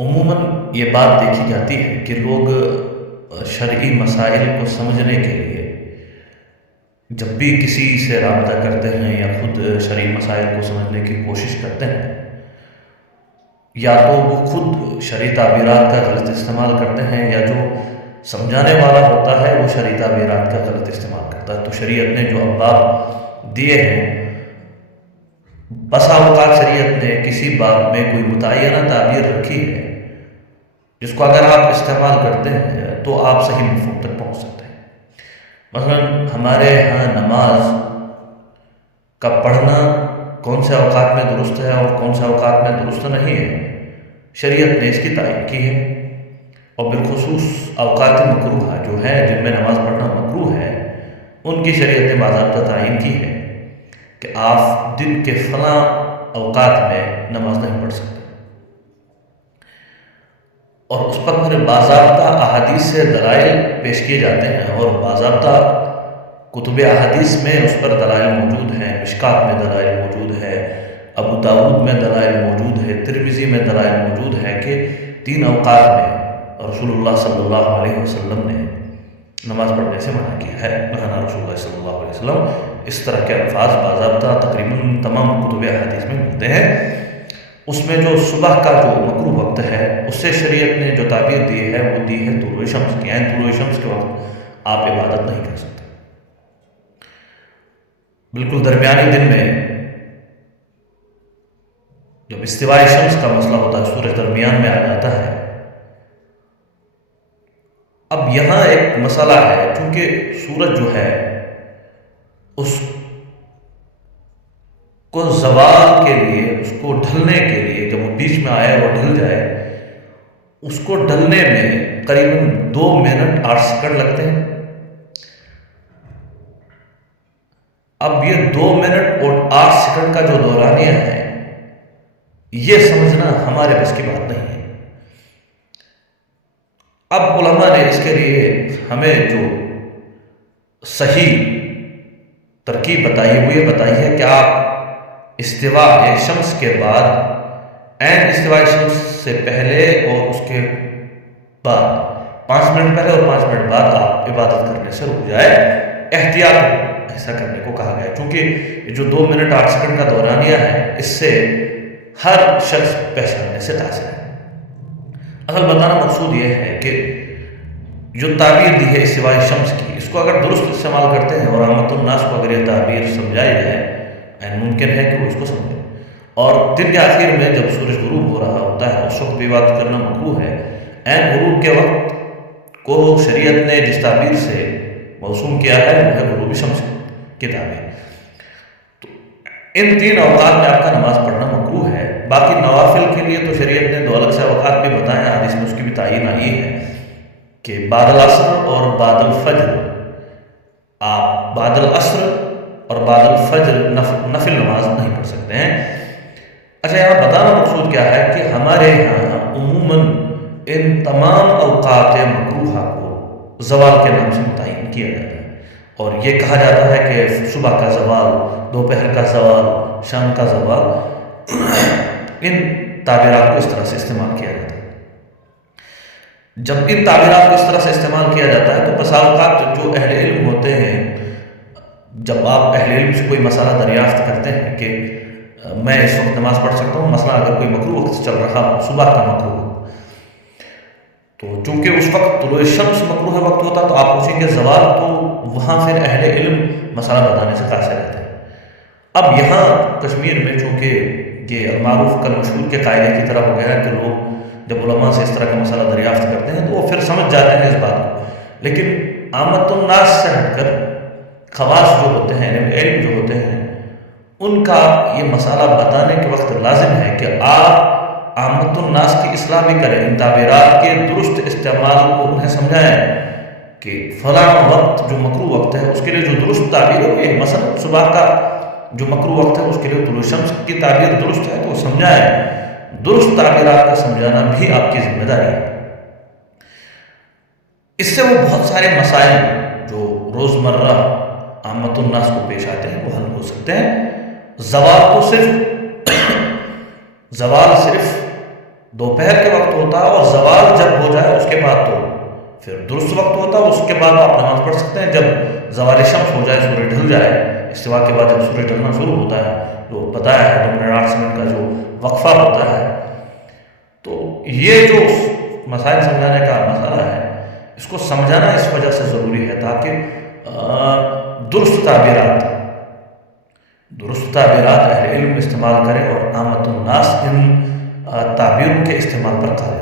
عموماً یہ بات دیکھی جاتی ہے کہ لوگ شرعی مسائل کو سمجھنے کے لیے جب بھی کسی سے رابطہ کرتے ہیں یا خود شرعی مسائل کو سمجھنے کی کوشش کرتے ہیں، یا تو وہ خود شرعی تعبیرات کا غلط استعمال کرتے ہیں، یا جو سمجھانے والا ہوتا ہے وہ شرعی تعبیرات کا غلط استعمال کرتا ہے۔ تو شریعت نے جو ابواب دیے ہیں، بسا اوقات شریعت نے کسی باب میں کوئی متعینہ تعبیر رکھی ہے جس کو اگر آپ استعمال کرتے ہیں تو آپ صحیح مفہوم تک پہنچ سکتے ہیں۔ مثلا ہمارے ہاں نماز کا پڑھنا کون سے اوقات میں درست ہے اور کون سے اوقات میں درست نہیں ہے، شریعت نے اس کی تعین کی ہے۔ اور بالخصوص اوقات مکروہ جو ہیں جن میں نماز پڑھنا مکروہ ہے، ان کی شریعت نے باضابطہ تعین کی ہے کہ آپ دن کے فلاں اوقات میں نماز نہیں پڑھ سکتے، اور اس پر پھر باضابطہ احادیث سے دلائل پیش کیے جاتے ہیں، اور باضابطہ کتب احادیث میں اس پر دلائل موجود ہیں۔ مشکات میں دلائل موجود ہے، ابو داؤد میں دلائل موجود ہے، ترمذی میں دلائل موجود ہے کہ 3 اوقات میں رسول اللہ صلی اللہ علیہ وسلم نے نماز پڑھنے سے منع کیا ہے۔ نہانا رسول اللہ صلی اللہ علیہ وسلم، اس طرح کے الفاظ باضابطہ تقریباً تمام کتب احادیث میں ملتے ہیں۔ اس میں جو صبح کا جو مکروہ وقت ہے، اس سے شریعت نے جو تعبیر دی ہے وہ دی ہے طلوع شمس کی، یعنی طلوع شمس کے وقت آپ عبادت نہیں کر سکتے۔ بالکل درمیانی دن میں جب استواء شمس کا مسئلہ ہوتا ہے، سورج درمیان میں آ جاتا ہے۔ اب یہاں ایک مسئلہ ہے، چونکہ سورج جو ہے اس کو زوال کے لیے، اس کو ڈھلنے کے لیے، جب وہ بیچ میں آئے اور ڈھل جائے، اس کو ڈھلنے میں قریباً 2 منٹ 8 سیکنڈ لگتے ہیں۔ اب یہ 2 منٹ اور 8 سیکنڈ کا جو دورانیہ ہے، یہ سمجھنا ہمارے بس کی بات نہیں ہے۔ اب علماء نے اس کے لیے ہمیں جو صحیح ترکیب بتائی ہے وہ یہ بتائی ہے کہ آپ استواء شمس کے بعد، عین استواء شمس سے پہلے اور اس کے بعد 5 منٹ پہلے اور 5 منٹ بعد آپ عبادت کرنے سے رک جائے۔ احتیاط ایسا کرنے کو کہا گیا، چونکہ جو 2 منٹ 8 سیکنڈ کا دورانیہ ہے، اس سے ہر شخص پہچاننے سے قاصر ہے۔ اصل بتانا مقصود یہ ہے کہ جو تعبیر دی ہے استواء شمس کی، اس کو اگر درست استعمال کرتے ہیں اور عامت الناس کو اگر یہ تعبیر سمجھائی جائے، ممکن ہے کہ وہ اس کو سمجھے۔ اور دن کے آخر میں جب سورج غروب ہو رہا ہوتا ہے، اس وقت بھی عبادت کرنا مکروہ ہے۔ عین غروب کے وقت کو شریعت نے جس تعبیر سے موسوم کیا ہے وہ ہے غروب شمس کی تعبیر۔ تو ان 3 اوقات میں آپ کا نماز پڑھنا مکروہ ہے۔ باقی نوافل کے لیے تو شریعت نے 2 الگ سے اوقات بھی بتائے ہیں، حدیث میں اس کی بھی تعین آئی ہے کہ بعد العصر اور بعد الفجر، آپ بعد العصر اور بعد الفجر نفل نماز نہیں پڑھ سکتے ہیں۔ اچھا، یہاں بتانا مقصود کیا ہے کہ ہمارے یہاں عموماً ان تمام اوقات مکروہہ کو زوال کے نام سے متعین کیا جاتا ہے، اور یہ کہا جاتا ہے کہ صبح کا زوال، دوپہر کا زوال، شام کا زوال، ان تعبیرات کو اس طرح سے استعمال کیا جاتا ہے۔ جب ان تعبیرات کو اس طرح سے استعمال کیا جاتا ہے تو بسا اوقات جو اہل علم ہوتے ہیں، جب آپ اہل علم سے کوئی مسئلہ دریافت کرتے ہیں کہ میں اس وقت نماز پڑھ سکتا ہوں، مثلا اگر کوئی مکروہ وقت چل رہا ہو، صبح کا مکروہ، تو چونکہ اس وقت طلوع شمس مکروہ وقت ہوتا تو آپ پوچھیں گے زوال، تو وہاں پھر اہل علم مسئلہ بتانے سے قاصر رہتے ہیں۔ اب یہاں کشمیر میں چونکہ یہ المعروف کالمشہور کے قاعدے کی طرح ہو گیا ہے کہ لوگ جب علماء سے اس طرح کا مسئلہ دریافت کرتے ہیں تو وہ پھر سمجھ جاتے ہیں اس بات کو، لیکن عامت الناس سے ہٹ کر خواص جو ہوتے ہیں، علم جو ہوتے ہیں، ان کا یہ مسئلہ بتانے کے وقت لازم ہے کہ آپ عامت الناس کی اصلاح بھی کریں، ان تعبیرات کے درست استعمال کو انہیں سمجھائیں کہ فلاں وقت جو مکروہ وقت ہے اس کے لیے جو درست تعبیر ہے یہ مثلا صبح کا جو مکروہ وقت ہے اس کے لیے طلوع شمس کی تعبیر درست ہے تو سمجھائیں۔ درست تعبیرات کا سمجھانا بھی آپ کی ذمہ داری ہے۔ اس سے وہ بہت سارے مسائل جو روزمرہ عامت الناس کو پیش آتے ہیں وہ حل ہو سکتے ہیں۔ زوال صرف دوپہر کے وقت ہوتا ہے، اور زوال جب ہو جائے اس کے بعد تو پھر درست وقت ہوتا ہے، اس کے بعد آپ نماز پڑھ سکتے ہیں جب زوال شمس ہو جائے، سورج ڈھل جائے۔ استوا کے بعد جب سورج ڈھلنا شروع ہوتا ہے، جو بتایا ہے 2 منٹ 8 سیکنڈ کا جو وقفہ ہوتا ہے، تو یہ جو مسائل سمجھانے کا مسئلہ ہے، اس کو سمجھانا اس وجہ سے ضروری ہے تاکہ درست تعبیرات اہل علم استعمال کریں اور عامت الناس ان تعبیروں کے استعمال پر قائم